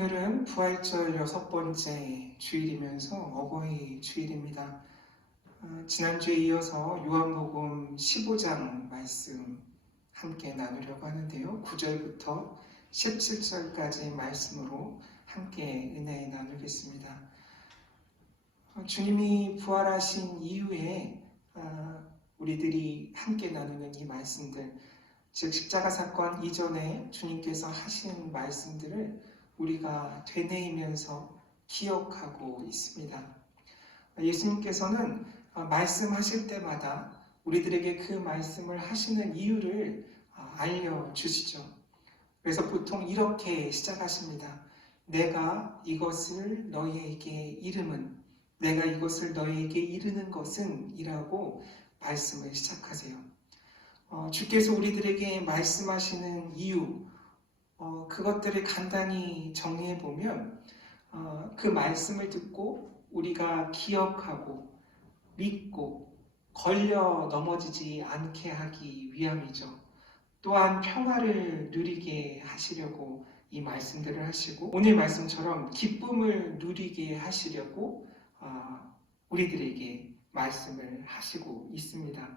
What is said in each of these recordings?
오늘은 부활절 6번째 주일이면서 어버이 주일입니다. 지난주에 이어서 요한복음 15장 말씀 함께 나누려고 하는데요. 9절부터 17절까지 말씀으로 함께 은혜 나누겠습니다. 주님이 부활하신 이후에 우리들이 함께 나누는 이 말씀들, 즉 십자가 사건 이전에 주님께서 하신 말씀들을 우리가 되뇌이면서 기억하고 있습니다. 예수님께서는 말씀하실 때마다 우리들에게 그 말씀을 하시는 이유를 알려주시죠. 그래서 보통 이렇게 시작하십니다. 내가 이것을 너희에게 이름은, 내가 이것을 너희에게 이르는 것은 이라고 말씀을 시작하세요. 주께서 우리들에게 말씀하시는 이유, 그것들을 간단히 정리해보면 그 말씀을 듣고 우리가 기억하고 믿고 걸려 넘어지지 않게 하기 위함이죠. 또한 평화를 누리게 하시려고 이 말씀들을 하시고 오늘 말씀처럼 기쁨을 누리게 하시려고 우리들에게 말씀을 하시고 있습니다.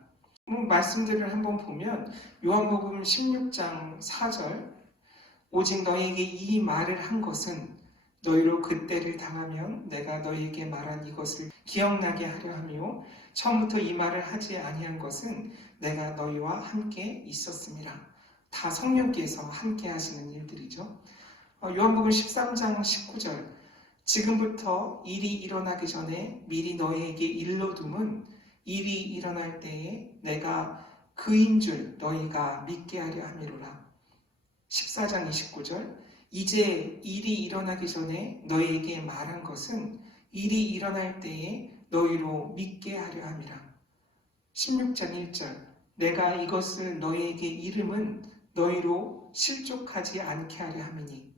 말씀들을 한번 보면 요한복음 16장 4절 오직 너희에게 이 말을 한 것은 너희로 그때를 당하면 내가 너희에게 말한 이것을 기억나게 하려 하며 처음부터 이 말을 하지 아니한 것은 내가 너희와 함께 있었음이라. 다 성령께서 함께 하시는 일들이죠. 요한복음 13장 19절 지금부터 일이 일어나기 전에 미리 너희에게 일러둠은 일이 일어날 때에 내가 그인 줄 너희가 믿게 하려 함이로라. 14장 29절 이제 일이 일어나기 전에 너희에게 말한 것은 일이 일어날 때에 너희로 믿게 하려 함이라. 16장 1절 내가 이것을 너희에게 이름은 너희로 실족하지 않게 하려 함이니.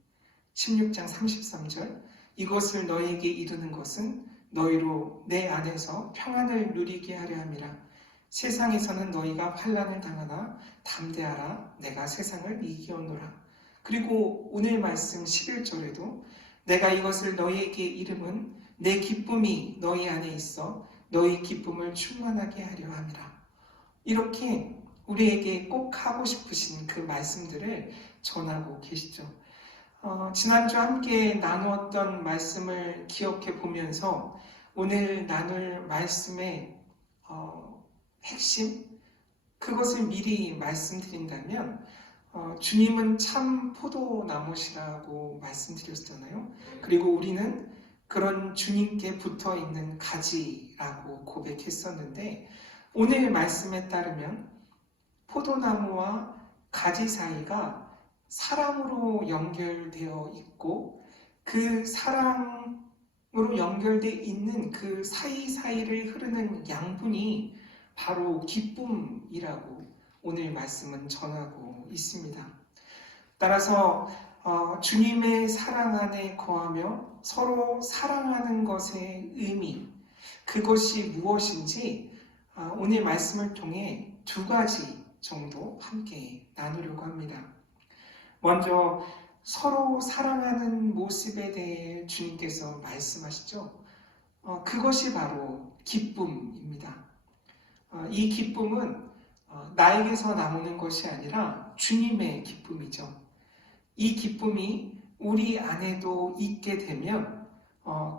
16장 33절 이것을 너희에게 이르는 것은 너희로 내 안에서 평안을 누리게 하려 함이라. 세상에서는 너희가 환난을 당하나 담대하라 내가 세상을 이기었노라. 그리고 오늘 말씀 11절에도 내가 이것을 너희에게 이름은 내 기쁨이 너희 안에 있어 너희 기쁨을 충만하게 하려 함이라. 이렇게 우리에게 꼭 하고 싶으신 그 말씀들을 전하고 계시죠. 지난주 함께 나누었던 말씀을 기억해 보면서 오늘 나눌 말씀의 핵심, 그것을 미리 말씀드린다면 주님은 참 포도나무시라고 말씀드렸잖아요. 그리고 우리는 그런 주님께 붙어있는 가지라고 고백했었는데 오늘 말씀에 따르면 포도나무와 가지 사이가 사랑으로 연결되어 있고 그 사랑으로 연결되어 있는 그 사이사이를 흐르는 양분이 바로 기쁨이라고 오늘 말씀은 전하고 있습니다. 따라서 주님의 사랑 안에 거하며 서로 사랑하는 것의 의미, 그것이 무엇인지 오늘 말씀을 통해 두 가지 정도 함께 나누려고 합니다. 먼저 서로 사랑하는 모습에 대해 주님께서 말씀하시죠. 그것이 바로 기쁨입니다. 이 기쁨은 나에게서 나오는 것이 아니라 주님의 기쁨이죠. 이 기쁨이 우리 안에도 있게 되면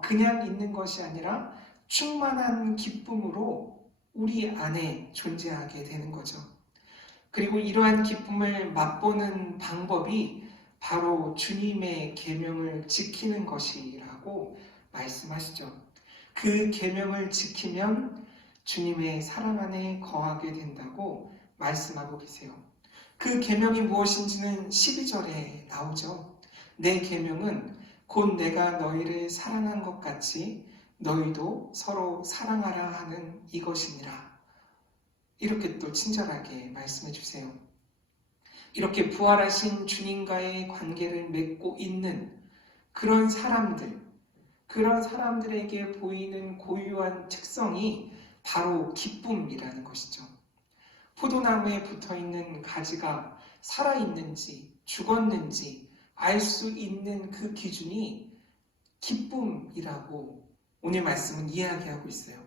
그냥 있는 것이 아니라 충만한 기쁨으로 우리 안에 존재하게 되는 거죠. 그리고 이러한 기쁨을 맛보는 방법이 바로 주님의 계명을 지키는 것이라고 말씀하시죠. 그 계명을 지키면 주님의 사랑 안에 거하게 된다고 말씀하고 계세요. 그 계명이 무엇인지는 12절에 나오죠. 내 계명은 곧 내가 너희를 사랑한 것 같이 너희도 서로 사랑하라 하는 이것이니라. 이렇게 또 친절하게 말씀해 주세요. 이렇게 부활하신 주님과의 관계를 맺고 있는 그런 사람들에게 보이는 고유한 특성이 바로 기쁨이라는 것이죠. 포도나무에 붙어있는 가지가 살아있는지 죽었는지 알 수 있는 그 기준이 기쁨이라고 오늘 말씀은 이야기하고 있어요.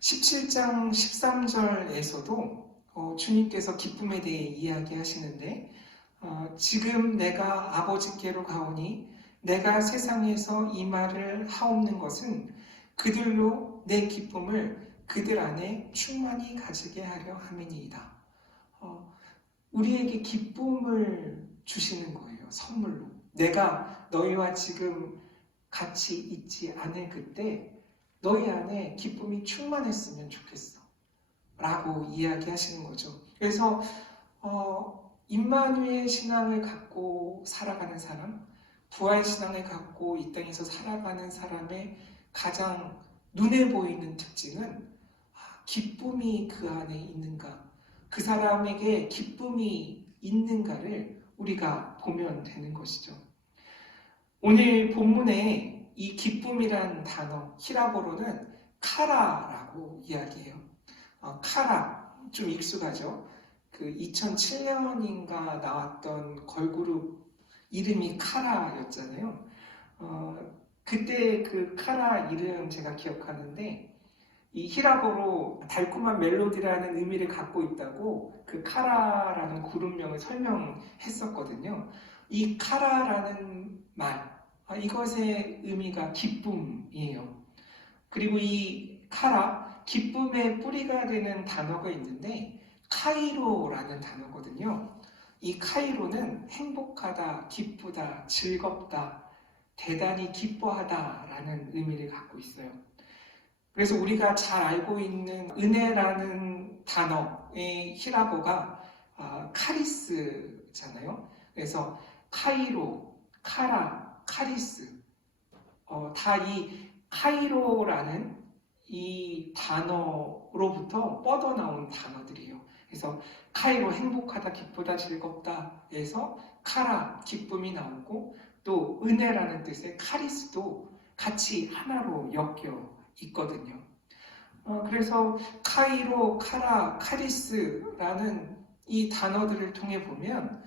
17장 13절에서도 주님께서 기쁨에 대해 이야기하시는데 지금 내가 아버지께로 가오니 내가 세상에서 이 말을 하옵는 것은 그들로 내 기쁨을 그들 안에 충만히 가지게 하려 함이니이다. 우리에게 기쁨을 주시는 거예요. 선물로. 내가 너희와 지금 같이 있지 않을 그때 너희 안에 기쁨이 충만했으면 좋겠어 라고 이야기하시는 거죠. 그래서 임마누엘 신앙을 갖고 살아가는 사람, 부활 신앙을 갖고 이 땅에서 살아가는 사람의 가장 눈에 보이는 특징은 기쁨이 그 안에 있는가, 그 사람에게 기쁨이 있는가를 우리가 보면 되는 것이죠. 오늘 본문에 이 기쁨이란 단어, 히라보로는 카라라고 이야기해요. 카라, 좀 익숙하죠? 그 2007년인가 나왔던 걸그룹 이름이 카라였잖아요. 그때 그 카라 이름 제가 기억하는데 이 히라보로 달콤한 멜로디라는 의미를 갖고 있다고 그 카라라는 그룹명을 설명했었거든요. 이 카라라는 말, 이것의 의미가 기쁨이에요. 그리고 이 카라, 기쁨의 뿌리가 되는 단어가 있는데 카이로라는 단어거든요. 이 카이로는 행복하다, 기쁘다, 즐겁다, 대단히 기뻐하다라는 의미를 갖고 있어요. 그래서 우리가 잘 알고 있는 은혜라는 단어의 히라보가 카리스잖아요. 그래서 카이로, 카라, 카리스, 다 이 카이로라는 이 단어로부터 뻗어나온 단어들이에요. 그래서 카이로, 행복하다, 기쁘다, 즐겁다에서 카라, 기쁨이 나오고 또 은혜라는 뜻의 카리스도 같이 하나로 엮여 있거든요. 그래서 카이로, 카라, 카리스라는 이 단어들을 통해 보면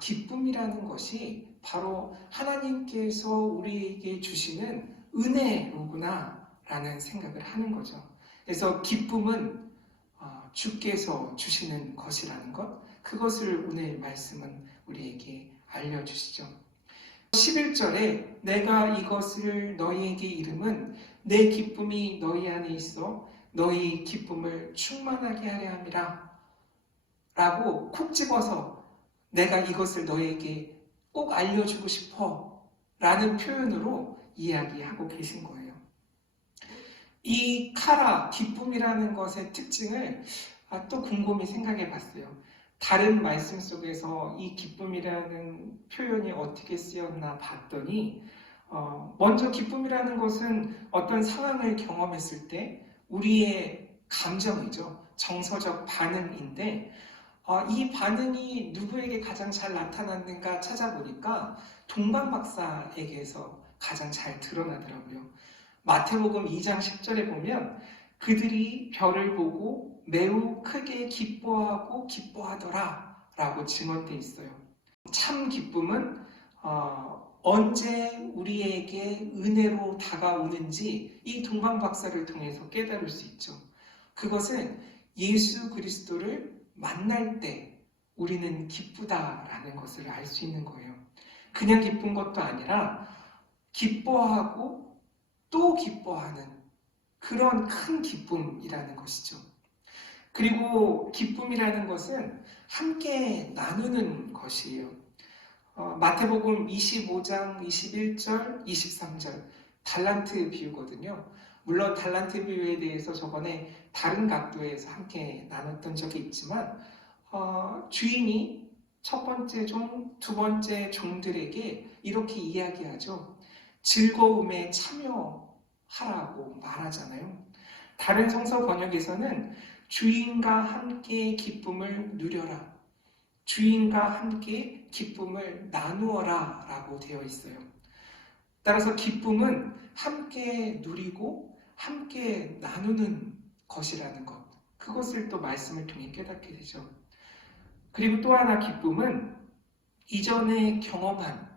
기쁨이라는 것이 바로 하나님께서 우리에게 주시는 은혜로구나 라는 생각을 하는 거죠. 그래서 기쁨은 주께서 주시는 것이라는 것, 그것을 오늘 말씀은 우리에게 알려주시죠. 11절에 내가 이것을 너희에게 이름은 내 기쁨이 너희 안에 있어 너희 기쁨을 충만하게 하려 함이라 라고 콕 집어서 내가 이것을 너희에게 꼭 알려주고 싶어 라는 표현으로 이야기하고 계신 거예요. 이 카라, 기쁨이라는 것의 특징을 또 곰곰이 생각해 봤어요. 다른 말씀 속에서 이 기쁨이라는 표현이 어떻게 쓰였나 봤더니 먼저 기쁨이라는 것은 어떤 상황을 경험했을 때 우리의 감정이죠. 정서적 반응인데 이 반응이 누구에게 가장 잘 나타났는가 찾아보니까 동방 박사에게서 가장 잘 드러나더라고요. 마태복음 2장 10절에 보면 그들이 별을 보고 매우 크게 기뻐하고 기뻐하더라 라고 증언되어 있어요. 참 기쁨은 언제 우리에게 은혜로 다가오는지 이 동방 박사를 통해서 깨달을 수 있죠. 그것은 예수 그리스도를 만날 때 우리는 기쁘다라는 것을 알 수 있는 거예요. 그냥 기쁜 것도 아니라 기뻐하고 또 기뻐하는 그런 큰 기쁨이라는 것이죠. 그리고 기쁨이라는 것은 함께 나누는 것이에요. 마태복음 25장 21절, 23절 달란트 비유거든요. 물론 달란트 비유에 대해서 저번에 다른 각도에서 함께 나눴던 적이 있지만 주인이 첫 번째 종, 두 번째 종들에게 이렇게 이야기하죠. 즐거움에 참여하라고 말하잖아요. 다른 성서 번역에서는 주인과 함께 기쁨을 누려라. 주인과 함께 기쁨을 나누어라 라고 되어 있어요. 따라서 기쁨은 함께 누리고 함께 나누는 것이라는 것. 그것을 또 말씀을 통해 깨닫게 되죠. 그리고 또 하나 기쁨은 이전에 경험한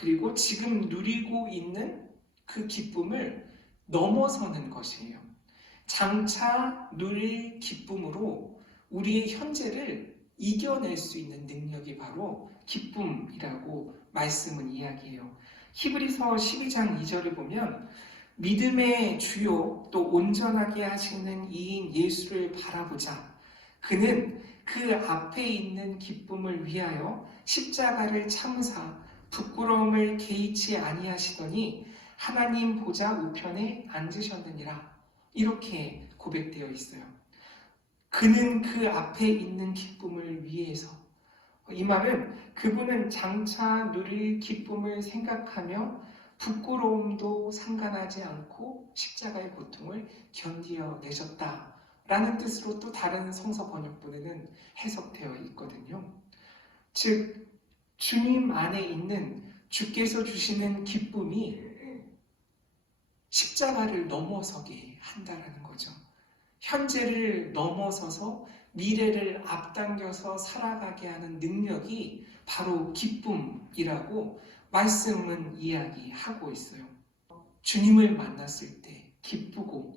그리고 지금 누리고 있는 그 기쁨을 넘어서는 것이에요. 장차 누릴 기쁨으로 우리의 현재를 이겨낼 수 있는 능력이 바로 기쁨이라고 말씀은 이야기해요. 히브리서 12장 2절을 보면 믿음의 주요 또 온전하게 하시는 이인 예수를 바라보자. 그는 그 앞에 있는 기쁨을 위하여 십자가를 참으사 부끄러움을 개의치 아니하시더니 하나님 보좌 우편에 앉으셨느니라. 이렇게 고백되어 있어요. 그는 그 앞에 있는 기쁨을 위해서. 이 말은 그분은 장차 누릴 기쁨을 생각하며 부끄러움도 상관하지 않고 십자가의 고통을 견디어내셨다라는 뜻으로 또 다른 성서 번역본에는 해석되어 있거든요. 즉 주님 안에 있는 주께서 주시는 기쁨이 십자가를 넘어서게 한다라는 거죠. 현재를 넘어서서 미래를 앞당겨서 살아가게 하는 능력이 바로 기쁨이라고 말씀은 이야기하고 있어요. 주님을 만났을 때 기쁘고,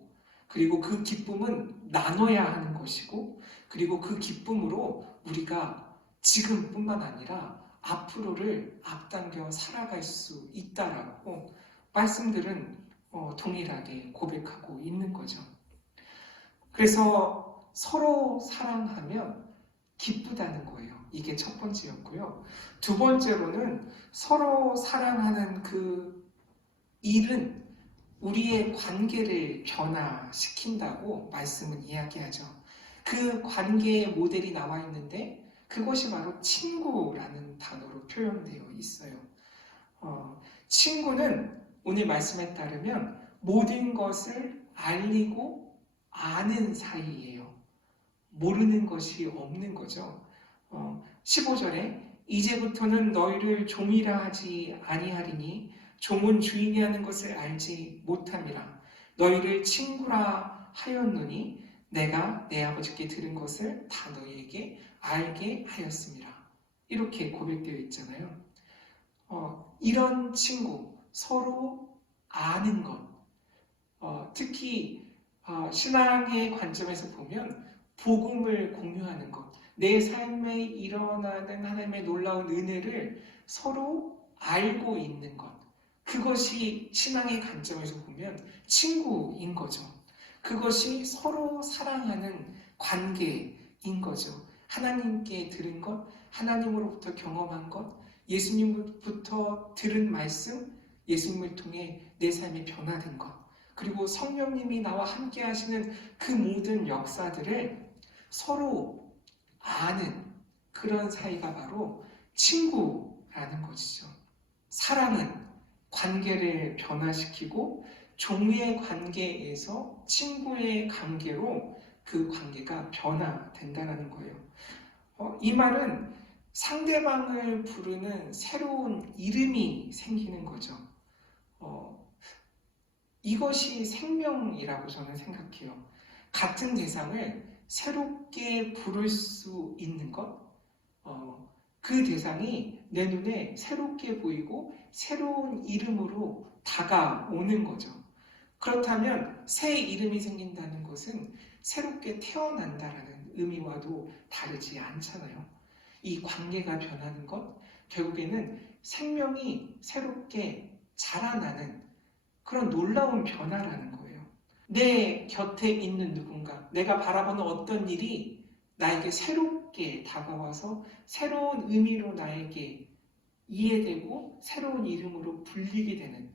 그리고 그 기쁨은 나눠야 하는 것이고, 그리고 그 기쁨으로 우리가 지금뿐만 아니라 앞으로를 앞당겨 살아갈 수 있다라고 말씀들은 동일하게 고백하고 있는 거죠. 그래서 서로 사랑하면 기쁘다는 거예요. 이게 첫 번째였고요. 두 번째로는 서로 사랑하는 그 일은 우리의 관계를 변화시킨다고 말씀은 이야기하죠. 그 관계의 모델이 나와 있는데 그것이 바로 친구라는 단어로 표현되어 있어요. 친구는 오늘 말씀에 따르면 모든 것을 알리고 아는 사이예요. 모르는 것이 없는 거죠. 15절에 이제부터는 너희를 종이라 하지 아니하리니 종은 주인이 하는 것을 알지 못함이라. 너희를 친구라 하였노니 내가 내 아버지께 들은 것을 다 너희에게 알게 하였습니다. 이렇게 고백되어 있잖아요. 이런 친구, 서로 아는 것, 특히 신앙의 관점에서 보면 복음을 공유하는 것, 내 삶에 일어나는 하나님의 놀라운 은혜를 서로 알고 있는 것, 그것이 신앙의 관점에서 보면 친구인 거죠. 그것이 서로 사랑하는 관계인 거죠. 하나님께 들은 것, 하나님으로부터 경험한 것, 예수님부터 들은 말씀, 예수님을 통해 내 삶이 변화된 것, 그리고 성령님이 나와 함께 하시는 그 모든 역사들을 서로 아는 그런 사이가 바로 친구라는 것이죠. 사랑은 관계를 변화시키고 종의 관계에서 친구의 관계로 그 관계가 변화된다는 거예요. 이 말은 상대방을 부르는 새로운 이름이 생기는 거죠. 이것이 생명이라고 저는 생각해요. 같은 대상을 새롭게 부를 수 있는 것, 그 대상이 내 눈에 새롭게 보이고 새로운 이름으로 다가오는 거죠. 그렇다면 새 이름이 생긴다는 것은 새롭게 태어난다라는 의미와도 다르지 않잖아요. 이 관계가 변하는 것, 결국에는 생명이 새롭게 자라나는 그런 놀라운 변화라는 거예요. 내 곁에 있는 누군가, 내가 바라보는 어떤 일이 나에게 새롭게 다가와서 새로운 의미로 나에게 이해되고 새로운 이름으로 불리게 되는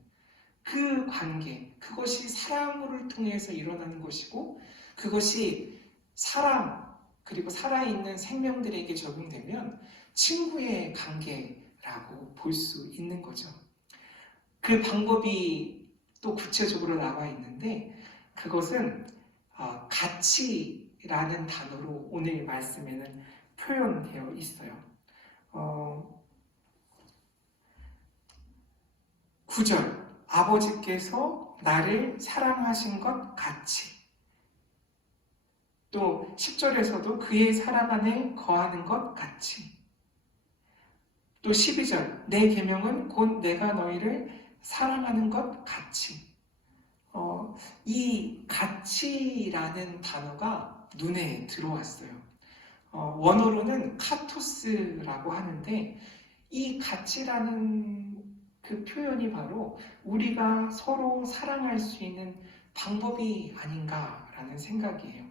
그 관계, 그것이 사랑을 통해서 일어나는 것이고, 그것이 사람 그리고 살아있는 생명들에게 적용되면 친구의 관계라고 볼 수 있는 거죠. 그 방법이 또 구체적으로 나와 있는데 그것은 가치라는 단어로 오늘 말씀에는 표현되어 있어요. 9절 아버지께서 나를 사랑하신 것 같이, 또 10절에서도 그의 사랑 안에 거하는 것 같이. 또 12절, 내 계명은 곧 내가 너희를 사랑하는 것 같이. 이 같이라는 단어가 눈에 들어왔어요. 원어로는 카토스라고 하는데 이 같이라는 그 표현이 바로 우리가 서로 사랑할 수 있는 방법이 아닌가라는 생각이에요.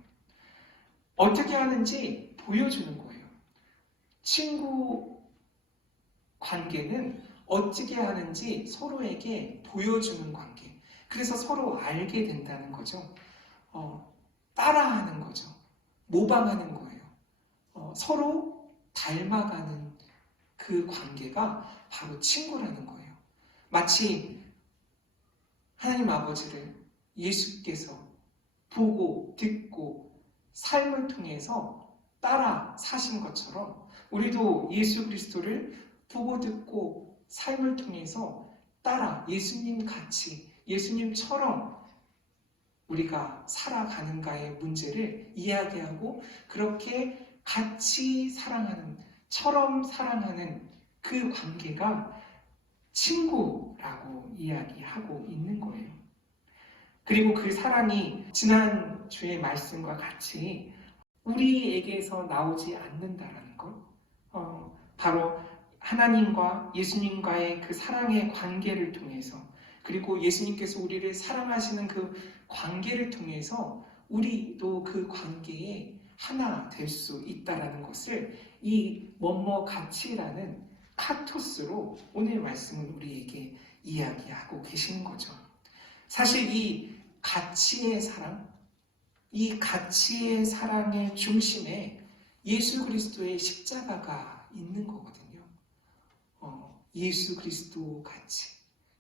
어떻게 하는지 보여주는 거예요. 친구 관계는 어떻게 하는지 서로에게 보여주는 관계. 그래서 서로 알게 된다는 거죠. 따라하는 거죠. 모방하는 거예요. 서로 닮아가는 그 관계가 바로 친구라는 거예요. 마치 하나님 아버지를 예수께서 보고 듣고 삶을 통해서 따라 사신 것처럼 우리도 예수 그리스도를 보고 듣고 삶을 통해서 따라 예수님 같이 예수님처럼 우리가 살아가는가의 문제를 이야기하고 그렇게 같이 사랑하는, 처럼 사랑하는 그 관계가 친구라고 이야기하고 있는 거예요. 그리고 그 사랑이 지난주의 말씀과 같이 우리에게서 나오지 않는다라는 것. 바로 하나님과 예수님과의 그 사랑의 관계를 통해서 그리고 예수님께서 우리를 사랑하시는 그 관계를 통해서 우리도 그 관계에 하나 될 수 있다라는 것을 이 뭐뭐 같이라는 카토스로 오늘 말씀은 우리에게 이야기하고 계시는 거죠. 사실 이 가치의 사랑, 이 가치의 사랑의 중심에 예수 그리스도의 십자가가 있는 거거든요. 예수 그리스도 같이,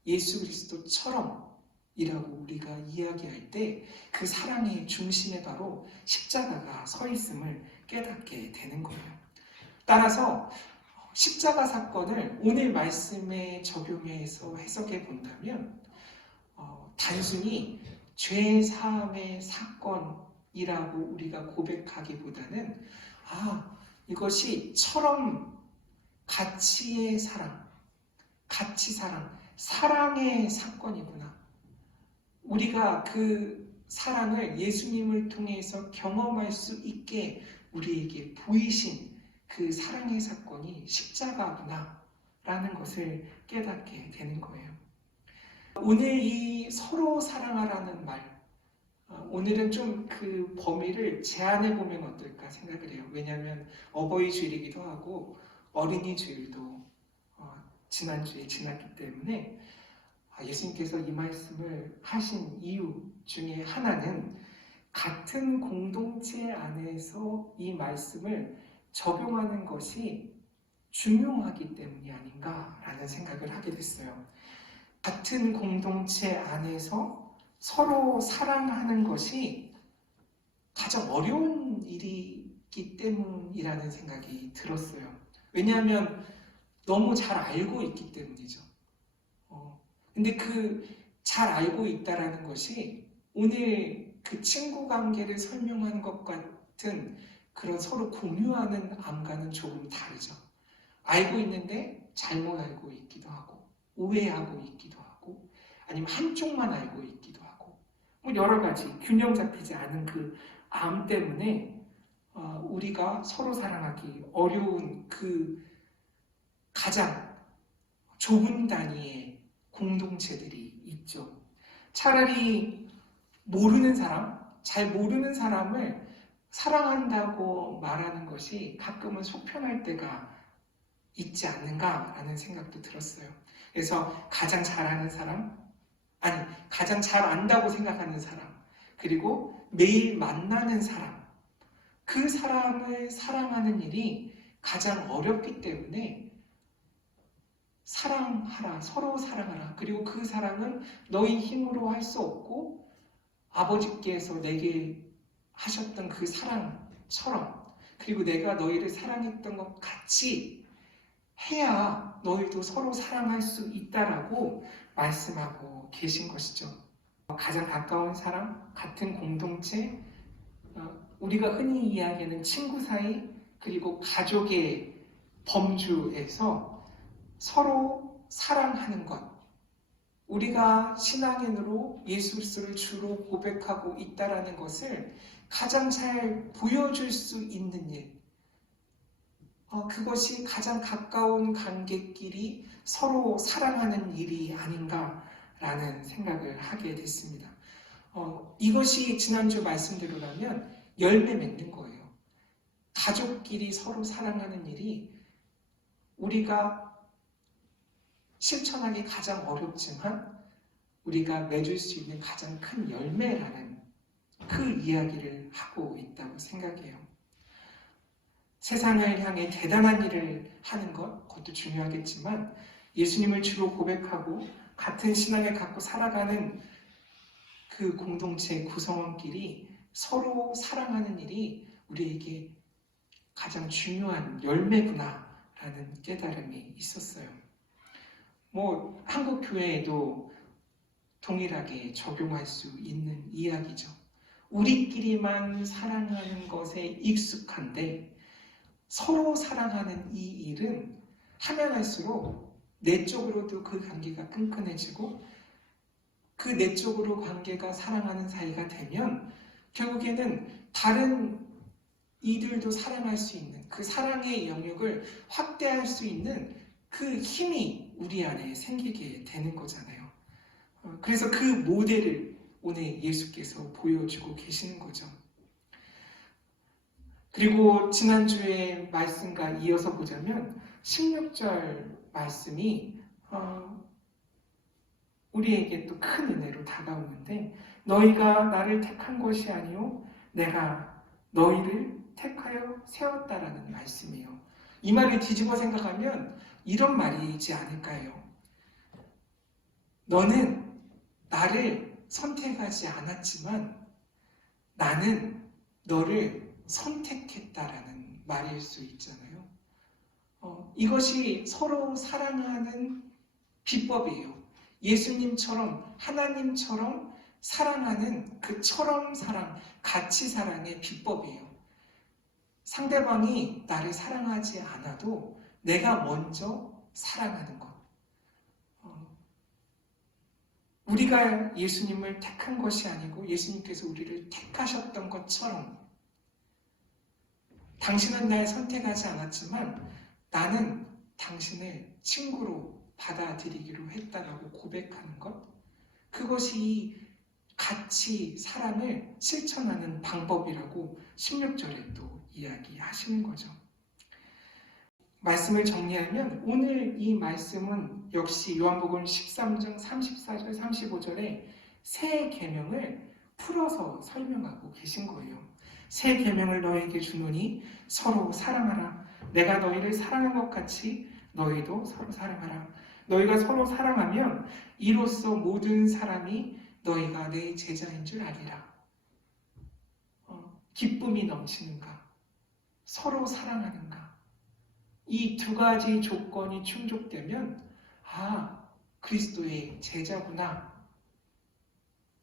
예수 그리스도처럼 이라고 우리가 이야기할 때 그 사랑의 중심에 바로 십자가가 서 있음을 깨닫게 되는 거예요. 따라서 십자가 사건을 오늘 말씀에 적용해서 해석해 본다면 단순히 죄 사함의 사건이라고 우리가 고백하기보다는 이것이 처럼 가치의 사랑, 가치 사랑, 사랑의 사건이구나. 우리가 그 사랑을 예수님을 통해서 경험할 수 있게 우리에게 보이신 그 사랑의 사건이 십자가구나 라는 것을 깨닫게 되는 거예요. 오늘 이 서로 사랑하라는 말, 오늘은 좀 그 범위를 제한해 보면 어떨까 생각을 해요. 왜냐하면 어버이 주일이기도 하고 어린이 주일도 지난주에 지났기 때문에 예수님께서 이 말씀을 하신 이유 중에 하나는 같은 공동체 안에서 이 말씀을 적용하는 것이 중요하기 때문이 아닌가라는 생각을 하게 됐어요. 같은 공동체 안에서 서로 사랑하는 것이 가장 어려운 일이기 때문이라는 생각이 들었어요. 왜냐하면 너무 잘 알고 있기 때문이죠. 근데 그 잘 알고 있다라는 것이 오늘 그 친구 관계를 설명한 것 같은 그런 서로 공유하는 암과는 조금 다르죠. 알고 있는데 잘못 알고 있기도 하고 오해하고 있기도 하고 아니면 한쪽만 알고 있기도 하고 여러 가지 균형 잡히지 않은 그 암 때문에 우리가 서로 사랑하기 어려운 그 가장 좁은 단위의 공동체들이 있죠. 차라리 모르는 사람, 잘 모르는 사람을 사랑한다고 말하는 것이 가끔은 속편할 때가 있지 않는가라는 생각도 들었어요. 그래서 가장 잘 아는 사람, 가장 잘 안다고 생각하는 사람, 그리고 매일 만나는 사람, 그 사람을 사랑하는 일이 가장 어렵기 때문에 사랑하라, 서로 사랑하라. 그리고 그 사랑은 너희 힘으로 할 수 없고 아버지께서 내게 하셨던 그 사랑처럼 그리고 내가 너희를 사랑했던 것 같이 해야 너희도 서로 사랑할 수 있다라고 말씀하고 계신 것이죠. 가장 가까운 사람, 같은 공동체, 우리가 흔히 이야기하는 친구 사이, 그리고 가족의 범주에서 서로 사랑하는 것, 우리가 신앙인으로 예수 그리스도를 주로 고백하고 있다라는 것을 가장 잘 보여줄 수 있는 일, 그것이 가장 가까운 관계끼리 서로 사랑하는 일이 아닌가라는 생각을 하게 됐습니다. 이것이 지난주 말씀대로라면 열매 맺는 거예요. 가족끼리 서로 사랑하는 일이 우리가 실천하기 가장 어렵지만 우리가 맺을 수 있는 가장 큰 열매라는 그 이야기를 하고 있다고 생각해요. 세상을 향해 대단한 일을 하는 것, 그것도 중요하겠지만 예수님을 주로 고백하고 같은 신앙을 갖고 살아가는 그 공동체 구성원끼리 서로 사랑하는 일이 우리에게 가장 중요한 열매구나라는 깨달음이 있었어요. 한국 교회에도 동일하게 적용할 수 있는 이야기죠. 우리끼리만 사랑하는 것에 익숙한데 서로 사랑하는 이 일은 하면 할수록 내적으로도 그 관계가 끈끈해지고 그 내적으로 관계가 사랑하는 사이가 되면 결국에는 다른 이들도 사랑할 수 있는 그 사랑의 영역을 확대할 수 있는 그 힘이 우리 안에 생기게 되는 거잖아요. 그래서 그 모델을 오늘 예수께서 보여주고 계시는 거죠. 그리고 지난주의 말씀과 이어서 보자면 16절 말씀이 우리에게 또 큰 은혜로 다가오는데 너희가 나를 택한 것이 아니요 내가 너희를 택하여 세웠다라는 말씀이에요. 이 말을 뒤집어 생각하면 이런 말이지 않을까요? 너는 나를 선택하지 않았지만 나는 너를 선택했다라는 말일 수 있잖아요. 이것이 서로 사랑하는 비법이에요. 예수님처럼 하나님처럼 사랑하는 그처럼 사랑, 같이 사랑의 비법이에요. 상대방이 나를 사랑하지 않아도 내가 먼저 사랑하는 것. 우리가 예수님을 택한 것이 아니고 예수님께서 우리를 택하셨던 것처럼 당신은 날 선택하지 않았지만 나는 당신을 친구로 받아들이기로 했다라고 고백하는 것. 그것이 같이 사랑을 실천하는 방법이라고 16절에 또 이야기하시는 거죠. 말씀을 정리하면 오늘 이 말씀은 역시 요한복음 13장 34절 35절에 새 계명을 풀어서 설명하고 계신 거예요. 새 계명을 너희에게 주노니 서로 사랑하라. 내가 너희를 사랑한 것 같이 너희도 서로 사랑하라. 너희가 서로 사랑하면 이로써 모든 사람이 너희가 내 제자인 줄 알리라. 기쁨이 넘치는가? 서로 사랑하는가? 이 두 가지 조건이 충족되면 그리스도의 제자구나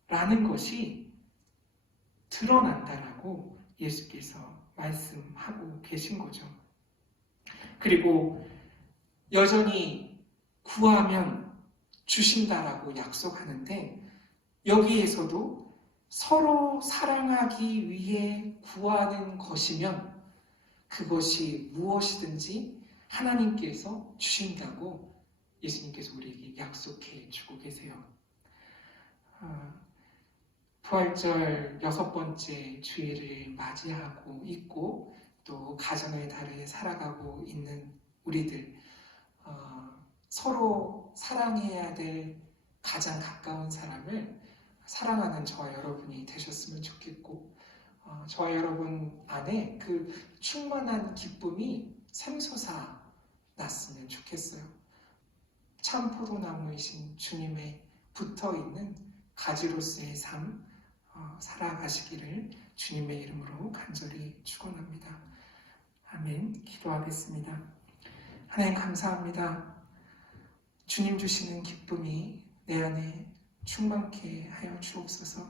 라는 것이 드러난다라고 예수께서 말씀하고 계신 거죠. 그리고 여전히 구하면 주신다라고 약속하는데 여기에서도 서로 사랑하기 위해 구하는 것이면 그것이 무엇이든지 하나님께서 주신다고 예수님께서 우리에게 약속해 주고 계세요. 부활절 6번째 주일을 맞이하고 있고 또 가정의 달을 살아가고 있는 우리들 서로 사랑해야 될 가장 가까운 사람을 사랑하는 저와 여러분이 되셨으면 좋겠고 저와 여러분 안에 그 충만한 기쁨이 샘솟아 났으면 좋겠어요. 참 포도나무이신 주님의 붙어있는 가지로서의 삶 살아가시기를 주님의 이름으로 간절히 축원합니다. 아멘. 기도하겠습니다. 하나님 감사합니다. 주님 주시는 기쁨이 내 안에 충만케 하여 주옵소서.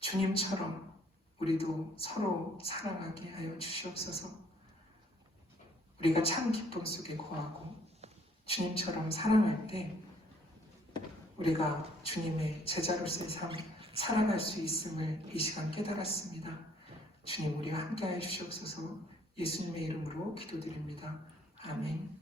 주님처럼 우리도 서로 사랑하게 하여 주시옵소서. 우리가 참 기쁨 속에 거하고 주님처럼 사랑할 때 우리가 주님의 제자로서의 삶 살아갈 수 있음을 이 시간 깨달았습니다. 주님 우리와 함께하여 주시옵소서. 예수님의 이름으로 기도드립니다. 아멘.